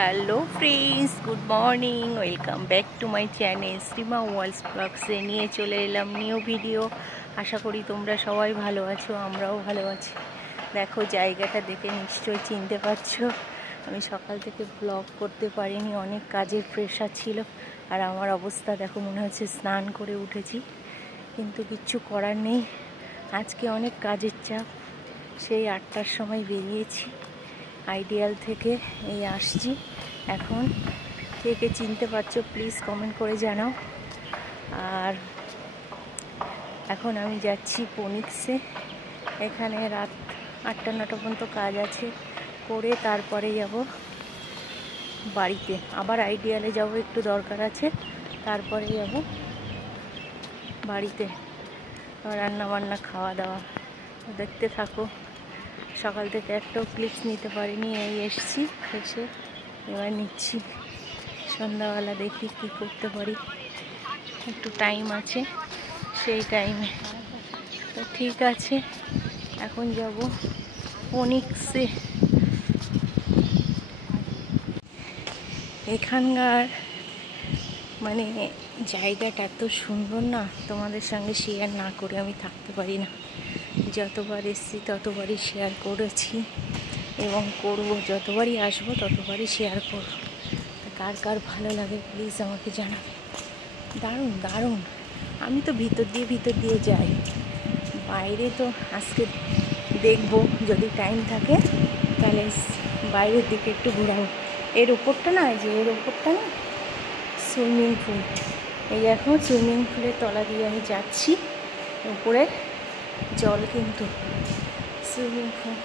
Hello friends, good morning. Welcome back to my channel Shrima worlds ব্লগসে নিয়ে চলে এলাম নিউ ভিডিও। আশা করি তোমরা সবাই ভালো আছো, আমরাও ভালো আছি। দেখো জায়গাটা দেখে নিশ্চয়ই চিনতে পারছো। আমি সকাল থেকে ব্লগ করতে পারিনি, অনেক কাজের প্রেশার ছিল। আর আমার অবস্থা দেখো, মনে হচ্ছে স্নান করে উঠেছি, কিন্তু কিচ্ছু করার নেই। আজকে অনেক কাজের চাপ। সেই 8টার সময় বেরিয়েছি আইডিয়াল থেকে, এই আসছি এখন। কে কে চিনতে পারছো প্লিজ কমেন্ট করে জানাও। আর এখন আমি যাচ্ছি ফোনিক্সে। এখানে রাত 8টা-9টা পর্যন্ত কাজ আছে, করে তারপরে যাব বাড়িতে। আবার আইডিয়ালে যাব, একটু দরকার আছে, তারপরে যাব বাড়িতে। রান্না বান্না, খাওয়া দাওয়া দেখতে থাকো। সকাল থেকে একটাও ক্লিপস নিতে পারিনি, এই এসছি, এসে এবার নিচ্ছি। সন্ধ্যাবেলা দেখি কি করতে পারি, একটু টাইম আছে সেই টাইমে। তো ঠিক আছে, এখন যাব ফোনিক্সে। এখানকার মানে জায়গাটা এত সুন্দর না, তোমাদের সঙ্গে শেয়ার না করে আমি থাকতে পারি না। যতবার এসেছি ততবারই শেয়ার করেছি এবং করব, যতবারই আসবো ততবারই শেয়ার করব। কার কার ভালো লাগে প্লিজ আমাকে জানাবে। দারুণ দারুণ। আমি তো ভিতর দিয়ে যাই, বাইরে তো আজকে দেখব, যদি টাইম থাকে তাহলে বাইরের দিকে একটু ঘোরাবো। এর ওপরটা না, এই যে এর ওপরটা না সুইমিং পুল। এই এখন সুইমিং পুলের তলা দিয়ে আমি যাচ্ছি, উপরে জল কিন্তু সুইমিং পুল।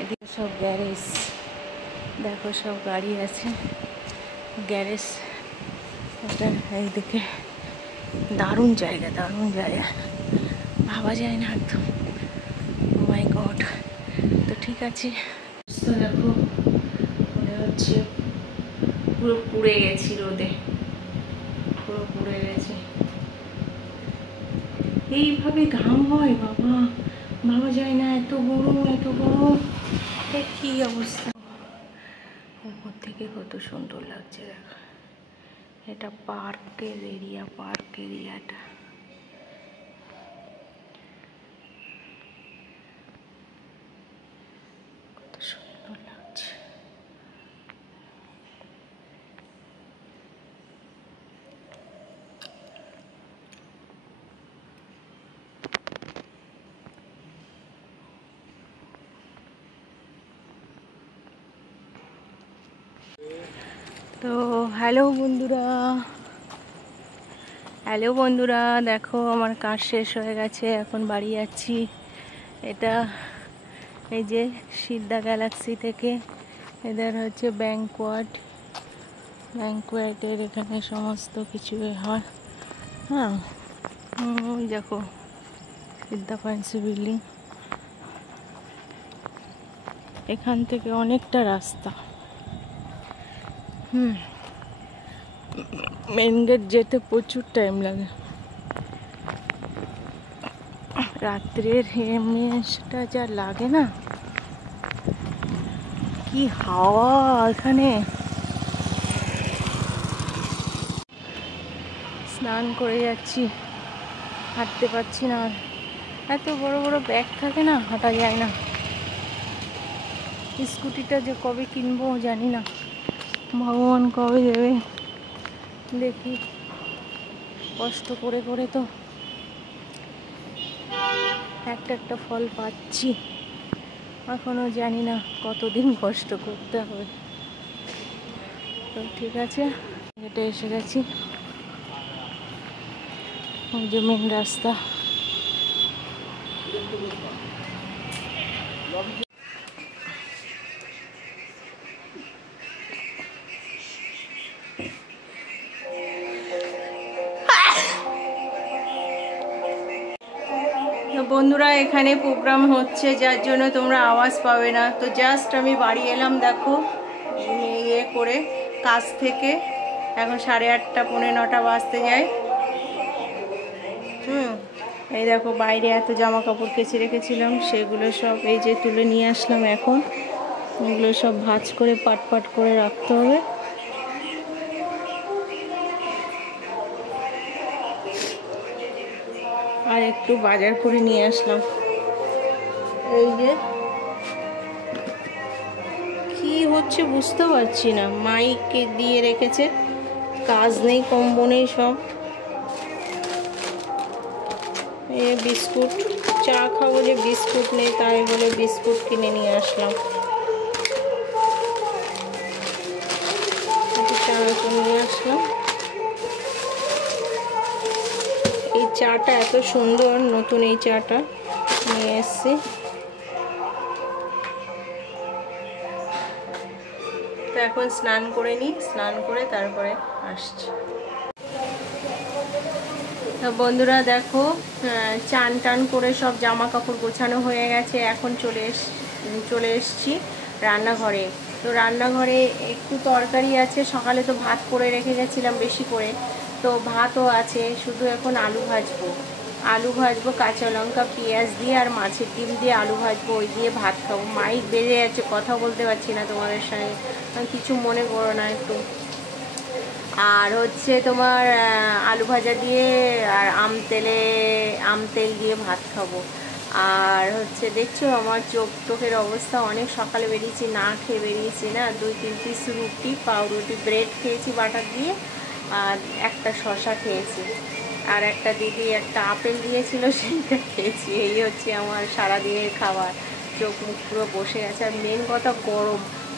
এদিকে সব গ্যারেজ, দেখো সব গাড়ি আছে, গ্যারেজ এটা। এইদিকে দারুণ জায়গা, দারুণ জায়গা, ভাবা যায় না একদম। মাই গড। তো ঠিক আছে, দেখো মনে হচ্ছে পুরো পুড়ে গেছি রোদে, পুরো পুড়ে গেছে। এইভাবে ঘাম হয় বাবা, ভাবা যায় না, এত গরম এত গরম। কি অবস্থা। উপর থেকে কত সুন্দর লাগছে দেখো। এটা পার্কের এরিয়া, পার্ক এরিয়াটা। কত সুন্দর লাগছে। তো হ্যালো বন্ধুরা, দেখো আমার কাজ শেষ হয়ে গেছে, এখন বাড়ি যাচ্ছি। এটা এই যে সিদ্ধা গ্যালাক্সি থেকে, এদের হচ্ছে ব্যাংকোয়েটের এখানে সমস্ত কিছু হয়। হ্যাঁ, দেখো সিদ্ধা ফ্যান্সি বিল্ডিং। এখান থেকে অনেকটা রাস্তা। মেন গেট যেতে প্রচুর টাইম লাগে। রাত্রের হেমেশটা যা লাগে না, কি হাওয়া এখানে। স্নান করে যাচ্ছি, হাঁটতে পারছি না। এত বড় বড় ব্যাগ থাকে না, হাঁটা যায় না। স্কুটিটা যে কবে কিনবো জানি না, ভগবান কবে দেবে দেখি। কষ্ট করে করে তো একটা ফল পাচ্ছি, এখনো জানি না কতদিন কষ্ট করতে হবে। তো ঠিক আছে, হেঁটে এসে গেছি, ওই যে মেন রাস্তা। বন্ধুরা, এখানে প্রোগ্রাম হচ্ছে, যার জন্য তোমরা আওয়াজ পাবে না। তো জাস্ট আমি বাড়ি এলাম, দেখো ইয়ে করে কাজ থেকে। এখন 8:30 পৌনে 9টা বাজতে যায়। এই দেখো বাইরে এত জামা কাপড় কেচে রেখেছিলাম, সেগুলো সব এই যে তুলে নিয়ে আসলাম এখন। এগুলো সব ভাঁজ করে পাট পাট করে রাখতে হবে। আর একটু বাজার করে নিয়ে আসলাম। এই যে কি হচ্ছে বুঝতে পারছি না, মাইকে দিয়ে রেখেছে, কাজ নেই কম্বো নেই সব। এই বিস্কুট, চা খাবো যে বিস্কুট নেই, তাই বলে বিস্কুট কিনে নিয়ে আসলাম। চা নিয়ে আসলাম। এই চাটা এত সুন্দর, নতুন এই চাটা নিয়ে এসছি। তো এখন স্নান করে নিই, স্নান করে তারপরে আসছি। তো বন্ধুরা দেখো, চান টান করে সব জামা কাপড় গোছানো হয়ে গেছে। এখন চলে এসছি রান্নাঘরে। তো রান্নাঘরে একটু তরকারি আছে, সকালে তো ভাত করে রেখে গেছিলাম বেশি করে, তো ভাতও আছে। শুধু এখন আলু ভাজবো কাঁচা লঙ্কা পেঁয়াজ দিয়ে, আর মাছের ডিম দিয়ে আলু ভাজবো, ওই দিয়ে ভাত খাবো। মাইক বেজে যাচ্ছে, কথা বলতে পারছি না তোমাদের সঙ্গে, কিছু মনে করো না একটু। আর হচ্ছে তোমার আলু ভাজা দিয়ে আর আম তেল দিয়ে ভাত খাবো। আর হচ্ছে দেখছো আমার টোকের অবস্থা, অনেক সকালে বেরিয়েছি, না খেয়ে বেরিয়েছি না, 2-3 পিস রুটি, পাউরুটি, ব্রেড খেয়েছি বাটার দিয়ে, আর একটা শসা খেয়েছি। আর একটা দিদি একটা আপেল দিয়েছিল, সেইটা খেয়েছি। এই হচ্ছে আমার সারাদিনের খাবার। চোখ মুখ পুরো বসে গেছে। আর মেন কথা,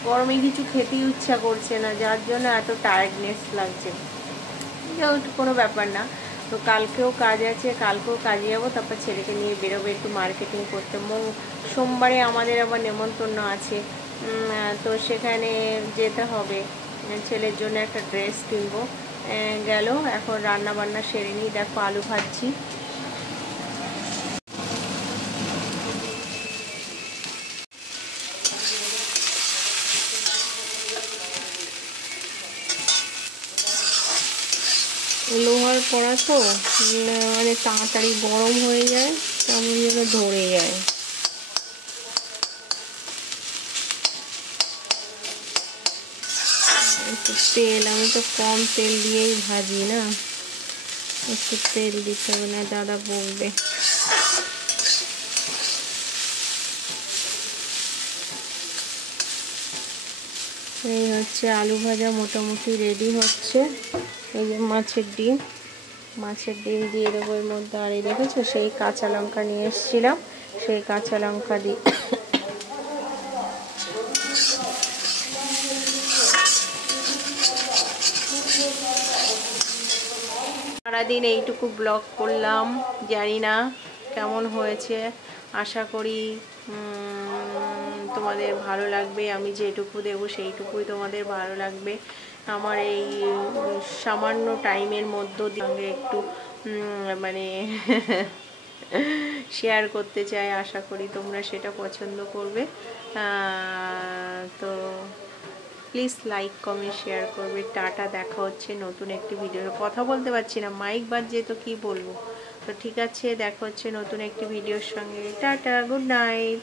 গরমে কিছু খেতেই ইচ্ছা করছে না, যার জন্য এত টায়ার্ডনেস লাগছে। কোনো ব্যাপার না। তো কালকেও কাজ আছে, কালকেও কাজে যাবো, তারপর ছেলেকে নিয়ে বেরোবো একটু মার্কেটিং করতে। সোমবারে আমাদের আবার নেমন্তন্ন আছে, তো সেখানে যেতে হবে। ছেলের জন্য একটা ড্রেস কিনবো। গেল, এখন রান্না বান্না সেরে নিই। দেখো আলু ভাজছি। লোহার কড়া তো মানে তাড়াতাড়ি গরম হয়ে যায়, তেমন যেন ধরে যায়। একটু তেল, আমি তো কম তেল দিয়েই ভাজি না, একটু তেল দিতে হবে না, দাদা বলবে। এই হচ্ছে আলু ভাজা মোটামুটি রেডি হচ্ছে। এই যে মাছের ডিম দিয়ে দেবো এর মধ্যে। আর এই দেখেছো সেই কাঁচা লঙ্কা নিয়ে এসেছিলাম, সেই কাঁচা লঙ্কা দিয়ে সারাদিন এইটুকু ব্লগ করলাম, জানি না কেমন হয়েছে। আশা করি তোমাদের ভালো লাগবে। আমি যেটুকু দেবো সেইটুকুই তোমাদের ভালো লাগবে। আমার এই সামান্য টাইমের মধ্য দিয়ে একটু মানে শেয়ার করতে চাই। আশা করি তোমরা সেটা পছন্দ করবে। তো প্লিজ লাইক কমেন্ট শেয়ার করবে। টাটা, দেখা হচ্ছে নতুন একটি ভিডিও। কথা বলতে পারছি না, মাইক বাজছে তো কি বলবো। তো ঠিক আছে, দেখা হচ্ছে নতুন একটি ভিডিওর সঙ্গে। Tata, good night.